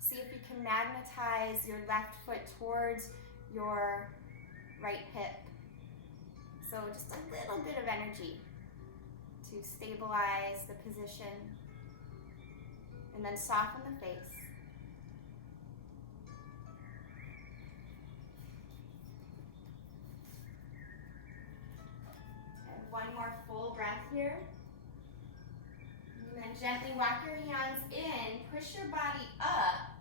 see if you can magnetize your left foot towards your right hip. So just a little bit of energy to stabilize the position, and then soften the face. And one more full breath here. And then gently walk your hands in, push your body up,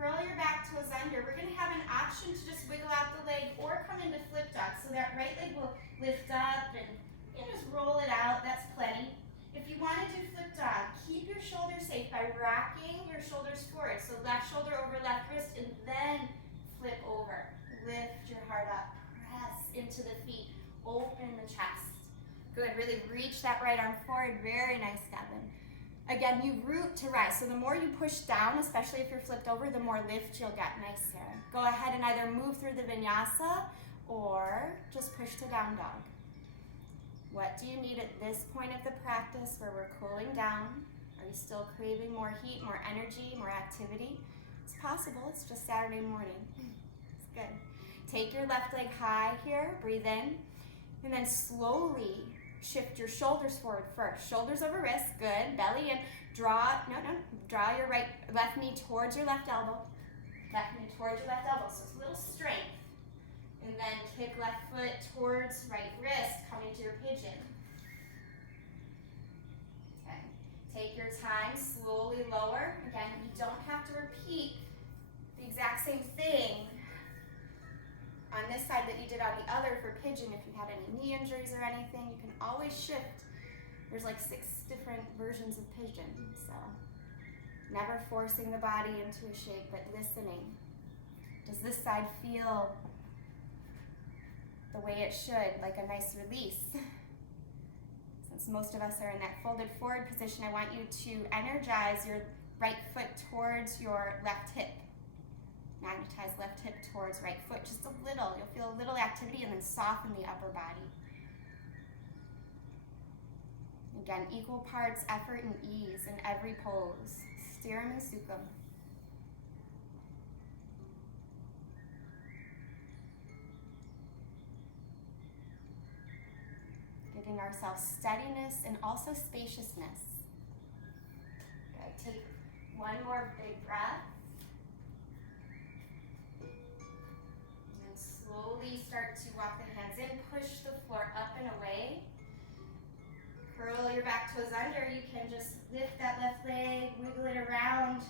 curl your back toes under. We're going to have an option to just wiggle out the leg or come into flip dog. So that right leg will lift up and just roll it out. That's plenty. If you want to do flip dog, keep your shoulders safe by rocking your shoulders forward. So left shoulder over left wrist and then flip over. Lift your heart up. Press into the feet. Open the chest. Good. Really reach that right arm forward. Very nice, Devin. Again, you root to rise. So the more you push down, especially if you're flipped over, the more lift you'll get. Nice, Sarah. Go ahead and either move through the vinyasa or just push to down dog. What do you need at this point of the practice where we're cooling down? Are you still craving more heat, more energy, more activity? It's possible. It's just Saturday morning. It's good. Take your left leg high here, breathe in, and then slowly shift your shoulders forward first. Shoulders over wrists, good. Belly in. Draw your left knee towards your left elbow. Left knee towards your left elbow. So it's a little strength. And then kick left foot towards right wrist, coming to your pigeon. Okay. Take your time, slowly lower. Again, you don't have to repeat the exact same thing on this side that you did on the other for pigeon. If you had any knee injuries or anything, you can always shift. There's like 6 different versions of pigeon, so never forcing the body into a shape, but listening. Does this side feel the way it should, like a nice release? Since most of us are in that folded forward position, I want you to energize your right foot towards your left hip. Magnetize left hip towards right foot, just a little. You'll feel a little activity and then soften the upper body. Again, equal parts effort and ease in every pose. Stiram and Sukham. Giving ourselves steadiness and also spaciousness. Good. Take one more big breath. And then slowly start to walk the hands in, push the floor up and away. Curl your back toes under. You can just lift that left leg, wiggle it around.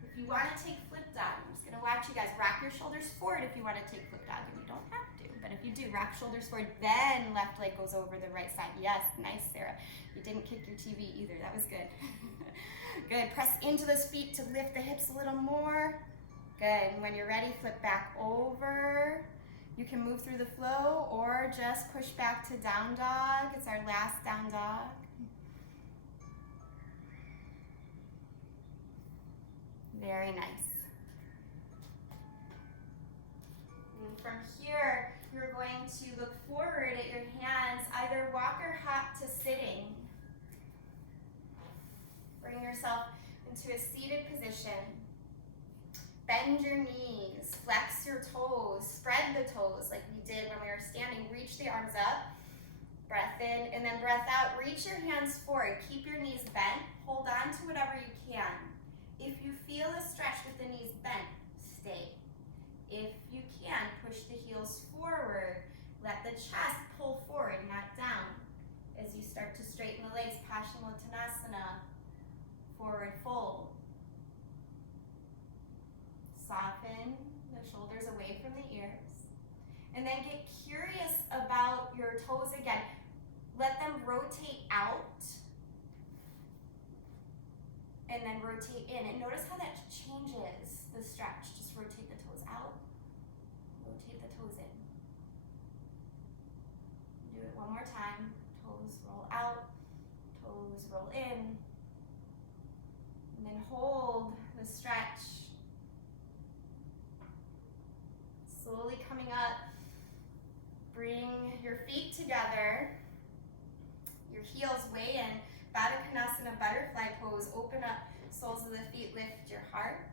If you want to take flip dog, I'm just going to watch you guys rock your shoulders forward if you want to take flip dog, and you don't have to. But if you do, rock shoulders forward, then left leg goes over the right side. Yes, nice, Sarah. You didn't kick your TV either. That was good. Good. Press into those feet to lift the hips a little more. Good. And when you're ready, flip back over. You can move through the flow or just push back to down dog. It's our last down dog. Very nice. And from here, you're going to look forward at your hands, either walk or hop to sitting. Bring yourself into a seated position. Bend your knees, flex your toes, spread the toes like we did when we were standing. Reach the arms up, breath in, and then breath out. Reach your hands forward. Keep your knees bent. Hold on to whatever you can. If you feel a stretch with the knees bent, stay. If you can, push the heels forward. Let the chest pull forward, not down. As you start to straighten the legs, Paschimottanasana, forward fold. Soften the shoulders away from the ears. And then get curious about your toes again. Let them rotate out. And then rotate in. And notice how that changes the stretch. Just rotate the toes out. Rotate the toes in. Do it one more time. Toes roll out. Toes roll in. And then hold the stretch. Slowly coming up, bring your feet together, your heels way in, Baddha Konasana, butterfly pose, open up, soles of the feet, lift your heart,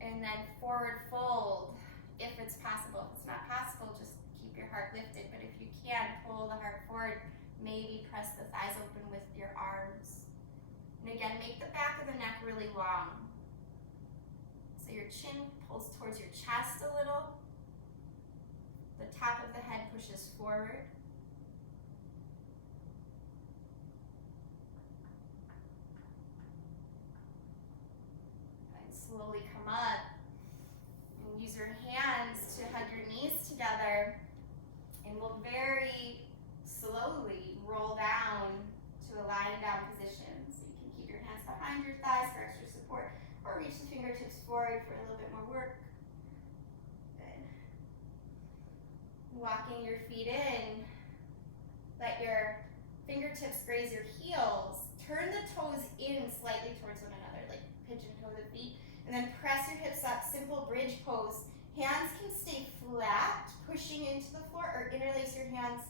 and then forward fold, if it's possible. If it's not possible, just keep your heart lifted, but if you can, pull the heart forward, maybe press the thighs open with your arms. And again, make the back of the neck really long. So your chin pulls towards your chest a little. The top of the head pushes forward. And slowly come up and use your hands to hug your knees together. And we'll very slowly roll down to a lying down position. So you can keep your hands behind your thighs for extra support, or reach the fingertips forward for a little bit more work. Walking your feet in, let your fingertips graze your heels. Turn the toes in slightly towards one another, like pigeon toe the feet, and then press your hips up, simple bridge pose. Hands can stay flat, pushing into the floor, or interlace your hands,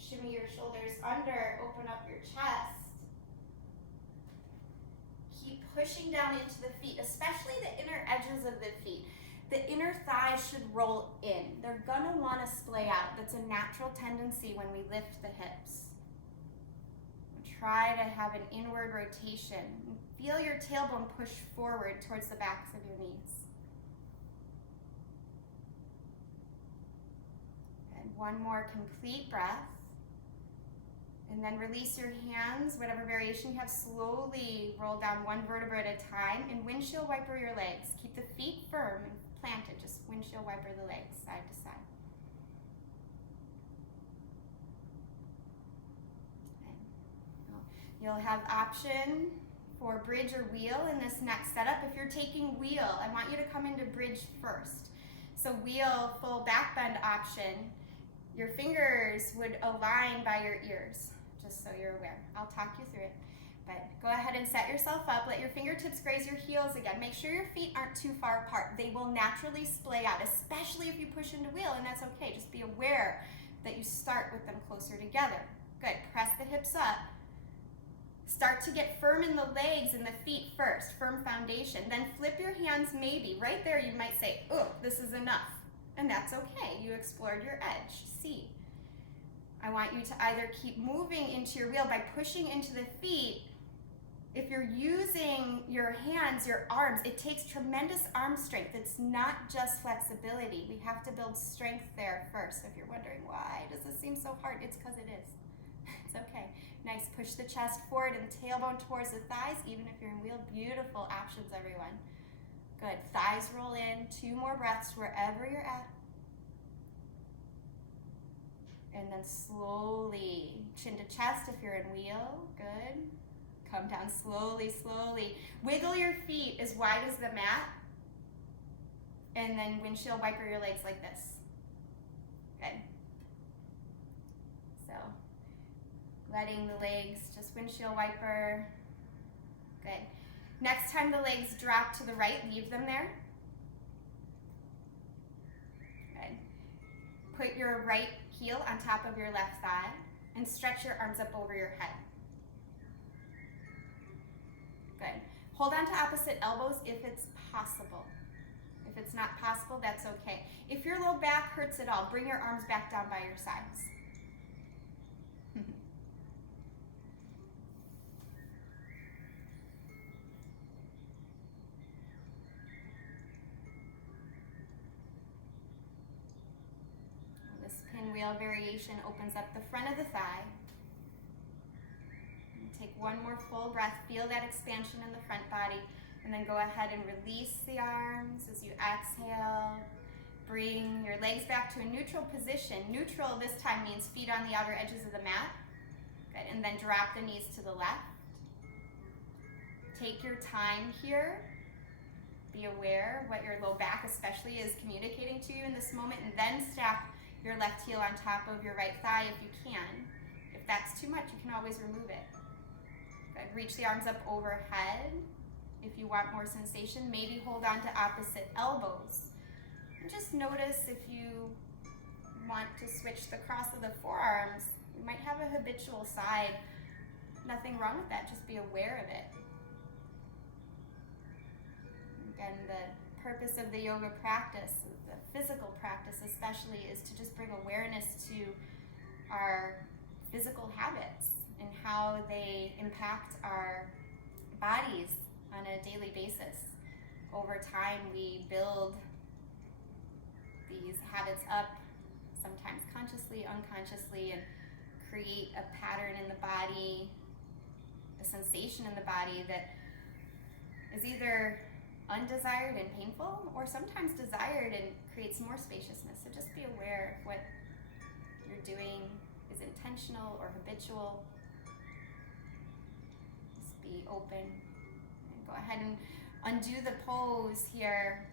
shimmy your shoulders under, open up your chest. Keep pushing down into the feet, especially the inner edges of the feet. The inner thighs should roll in. They're gonna wanna splay out. That's a natural tendency when we lift the hips. Try to have an inward rotation. Feel your tailbone push forward towards the backs of your knees. And one more complete breath. And then release your hands, whatever variation you have, slowly roll down one vertebra at a time and windshield wiper your legs. Keep the feet firm and planted, just windshield wiper the legs side to side. You'll have option for bridge or wheel in this next setup. If you're taking wheel, I want you to come into bridge first. So wheel, full back bend option. Your fingers would align by your ears, just so you're aware. I'll talk you through it. But go ahead and set yourself up. Let your fingertips graze your heels again. Make sure your feet aren't too far apart. They will naturally splay out, especially if you push into wheel, and that's okay. Just be aware that you start with them closer together. Good, press the hips up. Start to get firm in the legs and the feet first, firm foundation. Then flip your hands maybe. Right there you might say, oh, this is enough. And that's okay, you explored your edge, C. I want you to either keep moving into your wheel by pushing into the feet. If you're using your hands, your arms, it takes tremendous arm strength. It's not just flexibility. We have to build strength there first. If you're wondering why does this seem so hard, it's because it is. It's okay. Nice, push the chest forward and tailbone towards the thighs, even if you're in wheel. Beautiful options, everyone. Good, thighs roll in, 2 more breaths wherever you're at. And then slowly, chin to chest if you're in wheel, good. Come down slowly, slowly. Wiggle your feet as wide as the mat. And then windshield wiper your legs like this. Good. So, letting the legs just windshield wiper. Good. Next time the legs drop to the right, leave them there. Good. Put your right heel on top of your left thigh and stretch your arms up over your head. Good. Hold on to opposite elbows if it's possible. If it's not possible, that's okay. If your low back hurts at all, bring your arms back down by your sides. This pinwheel variation opens up the front of the thigh. Take one more full breath, feel that expansion in the front body, and then go ahead and release the arms as you exhale. Bring your legs back to a neutral position. Neutral this time means feet on the outer edges of the mat. Good, and then drop the knees to the left. Take your time here. Be aware what your low back especially is communicating to you in this moment, and then stack your left heel on top of your right thigh if you can. If that's too much, you can always remove it. Good. Reach the arms up overhead. If you want more sensation, maybe hold on to opposite elbows. And just notice if you want to switch the cross of the forearms, you might have a habitual side. Nothing wrong with that, just be aware of it. Again, the purpose of the yoga practice, the physical practice especially, is to just bring awareness to our physical habits and how they impact our bodies on a daily basis. Over time, we build these habits up, sometimes consciously, unconsciously, and create a pattern in the body, a sensation in the body that is either undesired and painful, or sometimes desired and creates more spaciousness. So just be aware if what you're doing is intentional or habitual. Just be open and go ahead and undo the pose here,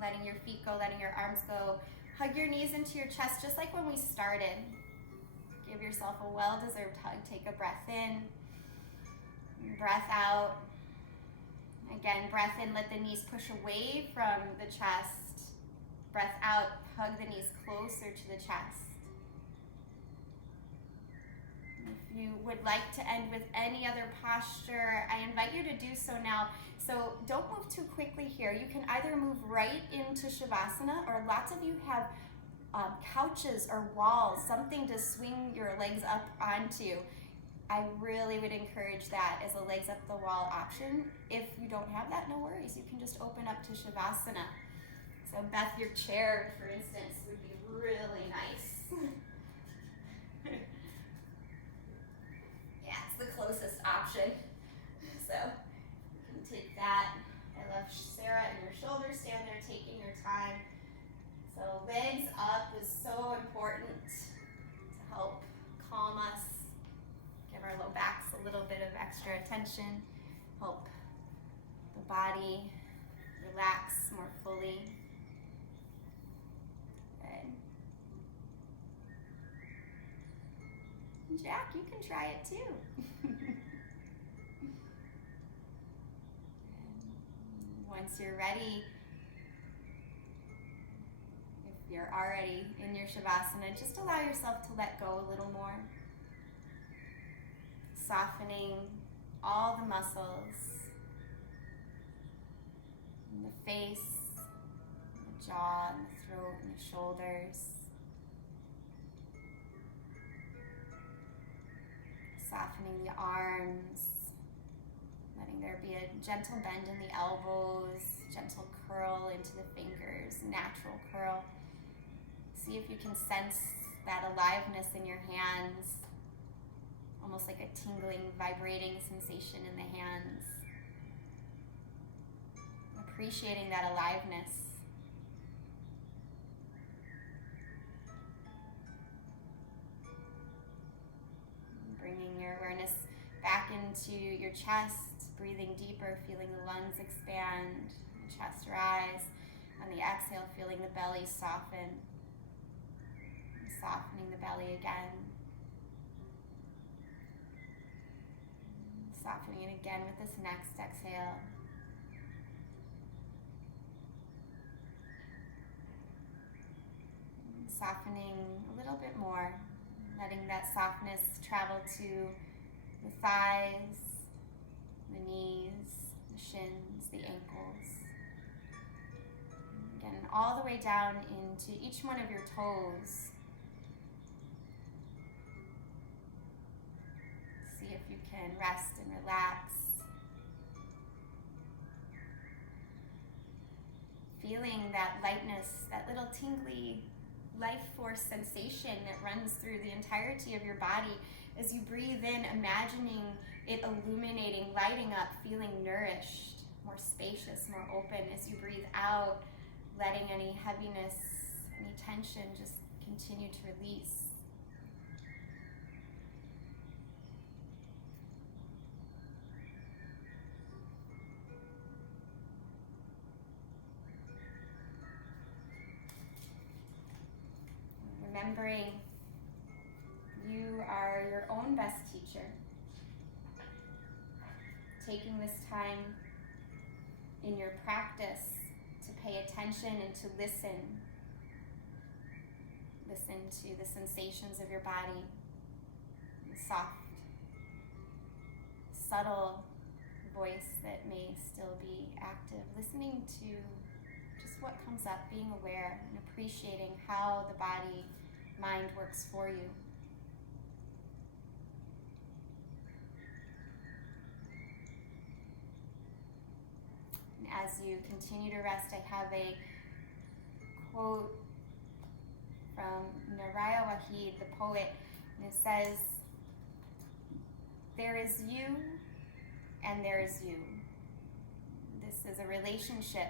letting your feet go, letting your arms go. Hug your knees into your chest just like when we started. Give yourself a well-deserved hug. Take a breath in, breath out. Again, breath in, let the knees push away from the chest. Breath out, hug the knees closer to the chest. And you would like to end with any other posture, I invite you to do so now. So don't move too quickly here. You can either move right into Shavasana, or lots of you have couches or walls, something to swing your legs up onto. I really would encourage that as a legs up the wall option. If you don't have that, no worries. You can just open up to Shavasana. So Beth, your chair, for instance, would be really nice. Yeah, it's the closest option. So you can take that. I love Sarah and your shoulders. Stand there taking your time. So legs up is so important to help calm us, give our low backs a little bit of extra attention, help the body relax more fully. Good. Jack, you can try it too. Once you're ready, if you're already in your Shavasana, just allow yourself to let go a little more. Softening all the muscles in the face, the jaw, and the throat, and the shoulders. Softening the arms, letting there be a gentle bend in the elbows, gentle curl into the fingers, natural curl. See if you can sense that aliveness in your hands, almost like a tingling, vibrating sensation in the hands. Appreciating that aliveness. Bringing your awareness back into your chest, breathing deeper, feeling the lungs expand, the chest rise. On the exhale, feeling the belly soften. Softening the belly again. Softening it again with this next exhale. Softening a little bit more, letting that softness travel to the thighs, the knees, the shins, the ankles. Again, all the way down into each one of your toes. See if you can rest and relax. Feeling that lightness, that little tingly life force sensation that runs through the entirety of your body. As you breathe in, imagining it illuminating, lighting up, feeling nourished, more spacious, more open. As you breathe out, letting any heaviness, any tension just continue to release. Remembering you are your own best teacher. Taking this time in your practice to pay attention and to listen. Listen to the sensations of your body. The soft, subtle voice that may still be active. Listening to just what comes up, being aware and appreciating how the body mind works for you. And as you continue to rest, I have a quote from Naraya Wahid, the poet, and it says, "There is you and there is you. This is a relationship.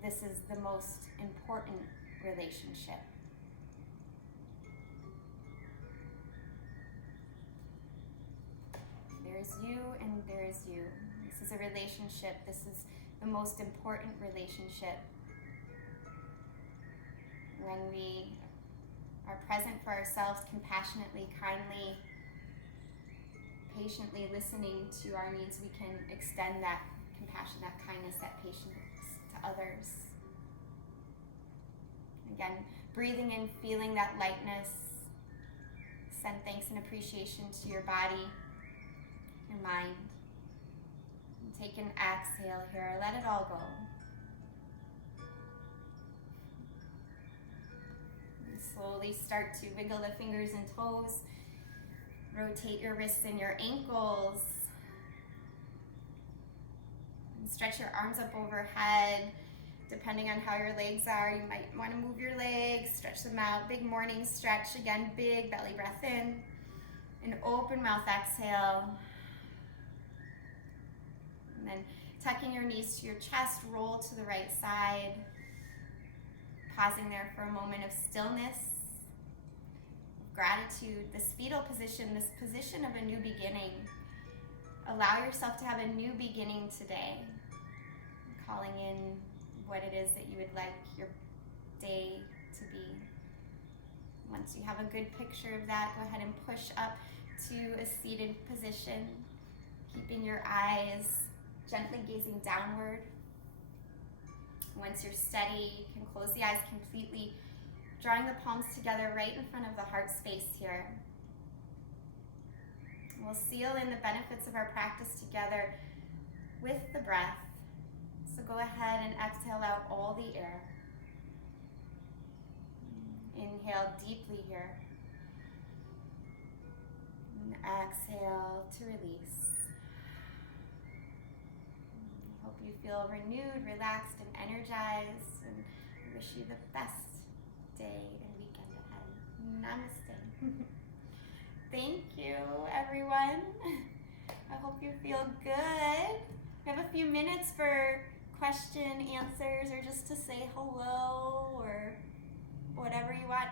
This is the most important relationship." There's you and there's you. This is a relationship. This is the most important relationship. When we are present for ourselves, compassionately, kindly, patiently listening to our needs, we can extend that compassion, that kindness, that patience to others. Again, breathing in, feeling that lightness, send thanks and appreciation to your body, your mind. And take an exhale here. Let it all go. And slowly start to wiggle the fingers and toes. Rotate your wrists and your ankles. And stretch your arms up overhead. Depending on how your legs are, you might want to move your legs, stretch them out. Big morning stretch. Again, big belly breath in. And open mouth exhale. And then tucking your knees to your chest, roll to the right side. Pausing there for a moment of stillness, of gratitude. This fetal position, this position of a new beginning. Allow yourself to have a new beginning today. Calling in what it is that you would like your day to be. Once you have a good picture of that, go ahead and push up to a seated position, keeping your eyes gently gazing downward. Once you're steady, you can close the eyes completely, drawing the palms together right in front of the heart space here. We'll seal in the benefits of our practice together with the breath. So go ahead and exhale out all the air. Inhale deeply here. And exhale to release. I hope you feel renewed, relaxed, and energized. And I wish you the best day and weekend ahead. Namaste. Thank you, everyone. I hope you feel good. We have a few minutes for question, answers, or just to say hello or whatever you want.